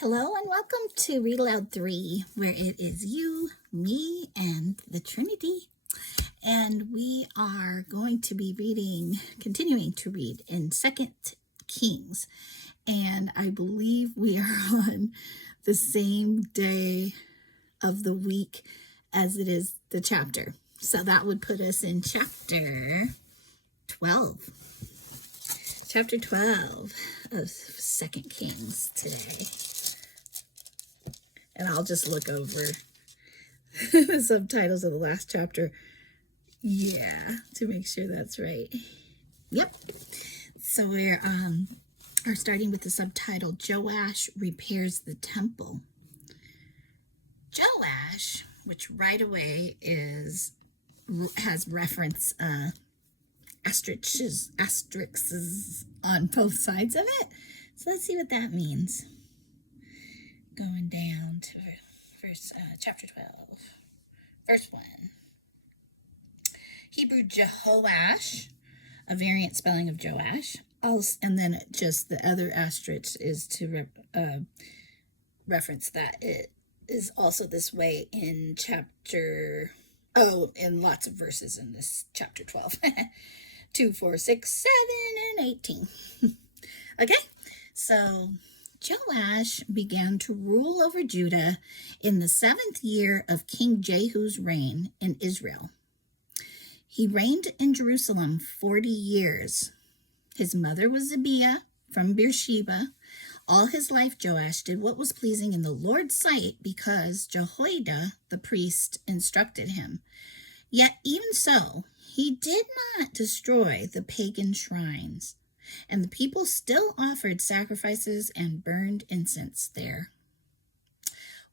Hello and welcome to Read Aloud 3, where it is you, me, and the Trinity. And we are going to be continuing to read in 2 Kings. And I believe we are on the same day of the week as it is the chapter. So that would put us in chapter 12. Chapter 12 of 2 Kings today. And I'll just look over the subtitles of the last chapter. Yeah, to make sure that's right. Yep. So we're starting with the subtitle, Joash Repairs the Temple. Joash, which right away has reference asterisks on both sides of it. So let's see what that means. Going down to chapter 12, verse 1. Hebrew Jehoash, a variant spelling of Joash, and then just the other asterisk is to reference that it is also this way in in lots of verses in this chapter 12. 2, 4, 6, 7, and 18. Okay, so Joash began to rule over Judah in the 7th year of King Jehu's reign in Israel. He reigned in Jerusalem 40 years. His mother was Zibiah from Beersheba. All his life Joash did what was pleasing in the Lord's sight because Jehoiada the priest instructed him. Yet even so, he did not destroy the pagan shrines, and the people still offered sacrifices and burned incense there.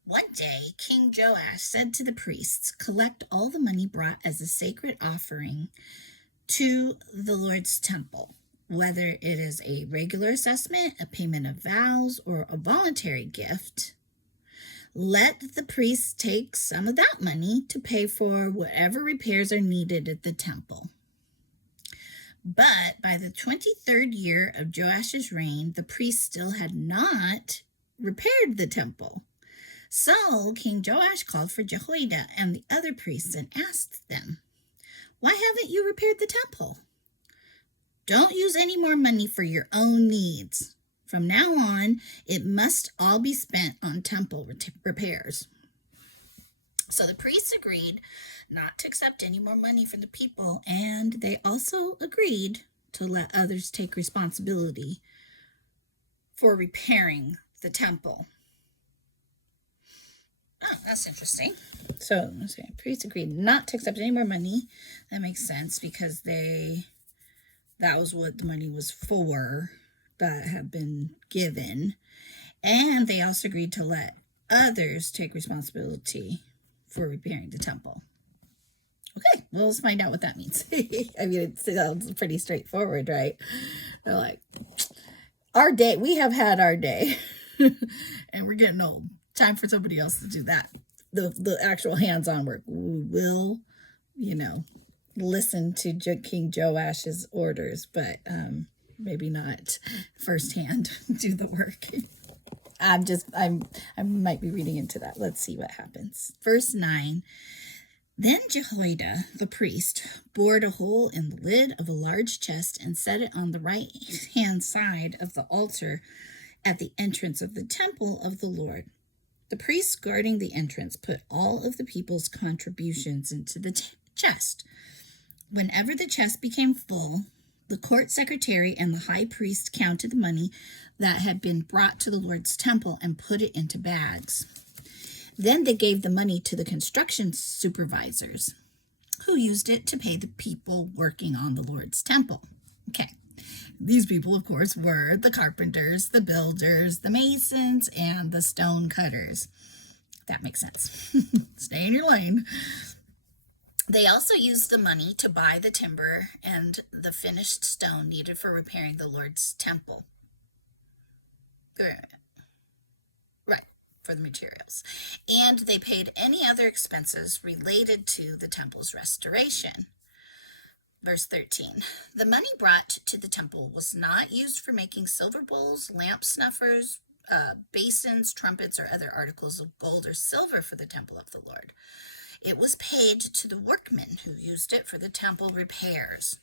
One day, King Joash said to the priests, "Collect all the money brought as a sacred offering to the Lord's temple, whether it is a regular assessment, a payment of vows, or a voluntary gift. Let the priests take some of that money to pay for whatever repairs are needed at the temple." But by the 23rd year of Joash's reign, the priests still had not repaired the temple. So King Joash called for Jehoiada and the other priests and asked them, "Why haven't you repaired the temple? Don't use any more money for your own needs. From now on, it must all be spent on temple repairs." So the priests agreed not to accept any more money from the people, and they also agreed to let others take responsibility for repairing the temple. Oh, that's interesting. So, priests agreed not to accept any more money. That makes sense because that was what the money was for that had been given. And they also agreed to let others take responsibility for repairing the temple. Okay, well, let's find out what that means. I mean, it sounds pretty straightforward, right? They're like, our day, we have had our day, and we're getting old. Time for somebody else to do that. The actual hands-on work. We will, listen to King Joash's orders, but maybe not firsthand do the work. I might be reading into that. Let's see what happens. Verse 9. Then Jehoiada, the priest, bored a hole in the lid of a large chest and set it on the right-hand side of the altar at the entrance of the temple of the Lord. The priests guarding the entrance put all of the people's contributions into the chest. Whenever the chest became full, the court secretary and the high priest counted the money that had been brought to the Lord's temple and put it into bags. Then they gave the money to the construction supervisors, who used it to pay the people working on the Lord's temple. Okay, these people, of course, were the carpenters, the builders, the masons, and the stone cutters. That makes sense. Stay in your lane. They also used the money to buy the timber and the finished stone needed for repairing the Lord's temple. Right, for the materials. And they paid any other expenses related to the temple's restoration. Verse 13, the money brought to the temple was not used for making silver bowls, lamp snuffers, basins, trumpets, or other articles of gold or silver for the temple of the Lord. It was paid to the workmen who used it for the temple repairs.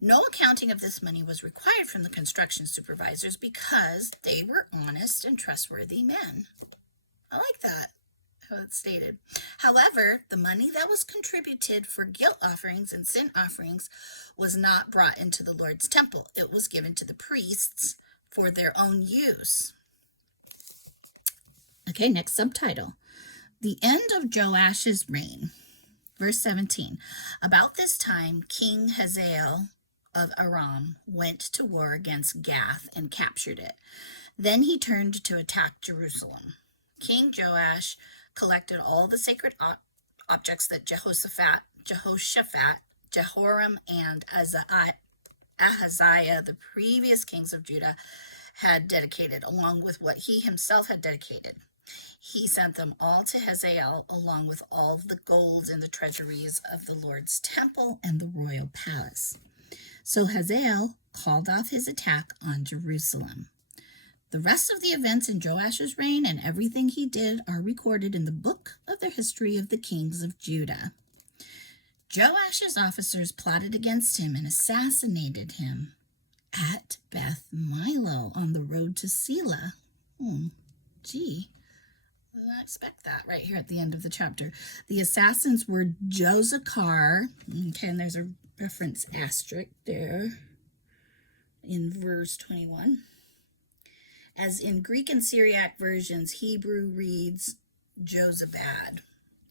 No accounting of this money was required from the construction supervisors because they were honest and trustworthy men. I like that, how it's stated. However, the money that was contributed for guilt offerings and sin offerings was not brought into the Lord's temple. It was given to the priests for their own use. Okay, next subtitle. The end of Joash's reign. Verse 17. About this time, King Hazael of Aram went to war against Gath and captured it. Then he turned to attack Jerusalem. King Joash collected all the sacred objects that Jehoshaphat, Jehoram, and Ahaziah, the previous kings of Judah, had dedicated, along with what he himself had dedicated. He sent them all to Hazael, along with all the gold in the treasuries of the Lord's temple and the royal palace. So Hazael called off his attack on Jerusalem. The rest of the events in Joash's reign and everything he did are recorded in the book of the history of the kings of Judah. Joash's officers plotted against him and assassinated him at Beth Milo on the road to Selah. Gee, I did not expect that right here at the end of the chapter. The assassins were Josachar, okay, and there's a reference asterisk there in verse 21. As in Greek and Syriac versions, Hebrew reads Jozabad,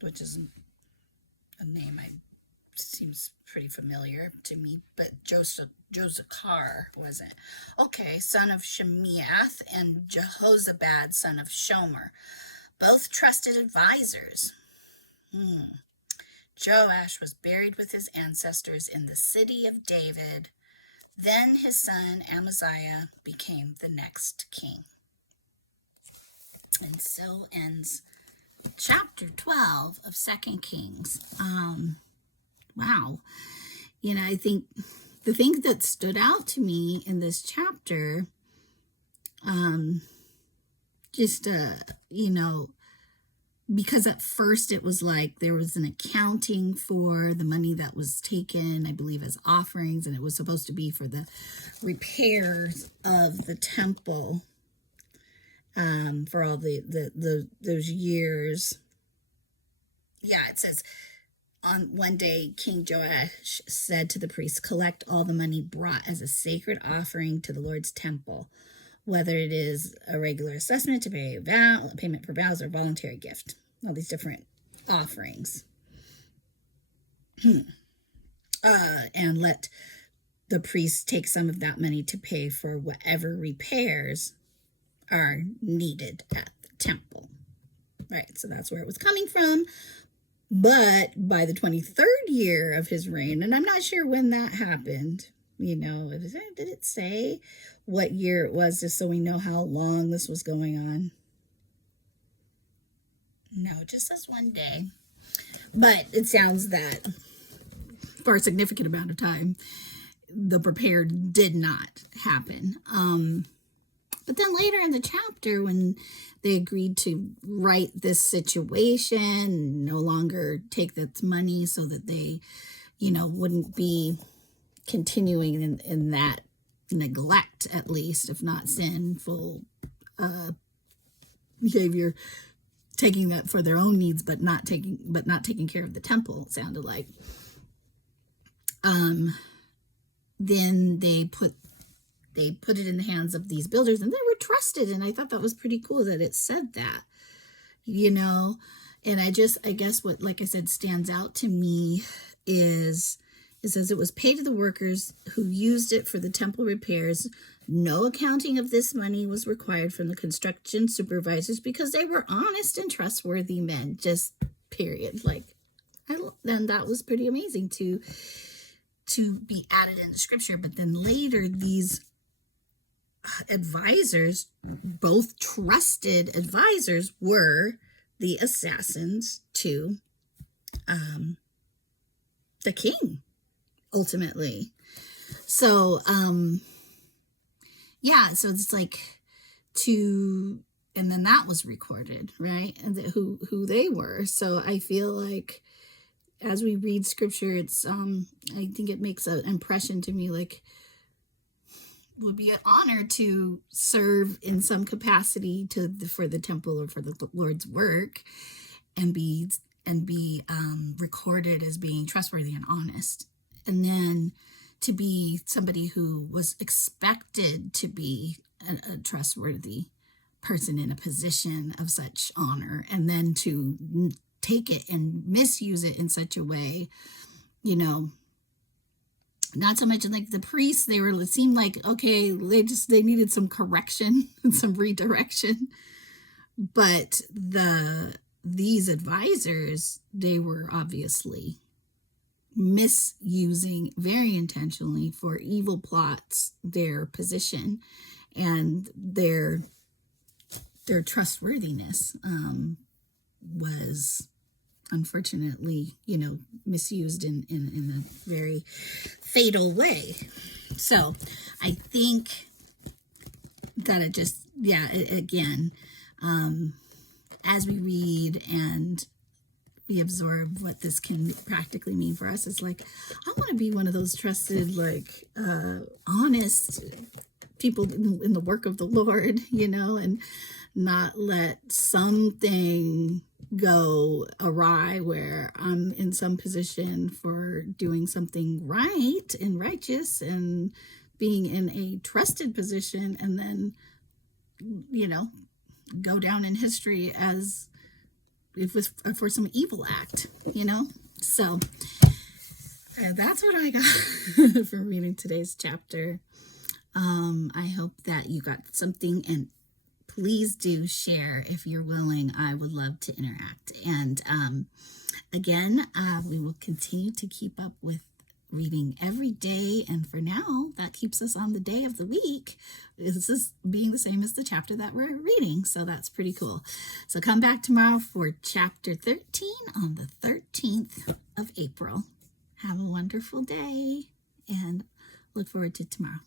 which is a name seems pretty familiar to me, but Josachar wasn't. Okay, son of Shemiath, and Jehozabad, son of Shomer, both trusted advisors. Joash was buried with his ancestors in the city of David. Then his son Amaziah became the next king. And so ends chapter 12 of 2 Kings. Wow. You know, I think the thing that stood out to me in this chapter, because at first it was like there was an accounting for the money that was taken, I believe, as offerings, and it was supposed to be for the repairs of the temple for all those years. Yeah, it says, on one day, King Joash said to the priests, collect all the money brought as a sacred offering to the Lord's temple, whether it is a regular assessment to pay a payment for vows, or voluntary gift. All these different offerings. And let the priests take some of that money to pay for whatever repairs are needed at the temple. Right, so that's where it was coming from. But by the 23rd year of his reign, and I'm not sure when that happened, did it say what year it was, just so we know how long this was going on? No, it just says one day. But it sounds that for a significant amount of time, the repair did not happen. But then later in the chapter, when they agreed to right this situation, no longer take that money, so that they, wouldn't be continuing in that neglect, at least, if not sinful behavior, taking that for their own needs, but not taking care of the temple, it sounded like. Then they put it in the hands of these builders, and they were trusted. And I thought that was pretty cool that it said that, and I guess what, like I said, stands out to me is it says it was paid to the workers who used it for the temple repairs. No accounting of this money was required from the construction supervisors because they were honest and trustworthy men, just period. And that was pretty amazing to be added into scripture. But then later, these advisors, both trusted advisors, were the assassins to the king, ultimately. So so it's like and then that was recorded, right? And who they were. So I feel like as we read scripture, it's I think it makes an impression to me, like, would be an honor to serve in some capacity for the temple or for the Lord's work, and be recorded as being trustworthy and honest, and then to be somebody who was expected to be a trustworthy person in a position of such honor, and then to take it and misuse it in such a way, not so much like the priests. It seemed like, okay, they needed some correction and some redirection, but these advisors, they were obviously misusing very intentionally for evil plots their position, and their trustworthiness was unfortunately, misused in a very fatal way. So I think that it just, again, as we read and we absorb what this can practically mean for us, it's like, I want to be one of those trusted, like, honest people in the work of the Lord, and not let something go awry where I'm in some position for doing something right and righteous and being in a trusted position, and then, go down in history as it was for some evil act, So that's what I got from reading today's chapter. I hope that you got something, and please do share if you're willing. I would love to interact. And again, we will continue to keep up with reading every day. And for now, that keeps us on the day of the week. This is being the same as the chapter that we're reading. So that's pretty cool. So come back tomorrow for chapter 13 on the 13th of April. Have a wonderful day and look forward to tomorrow.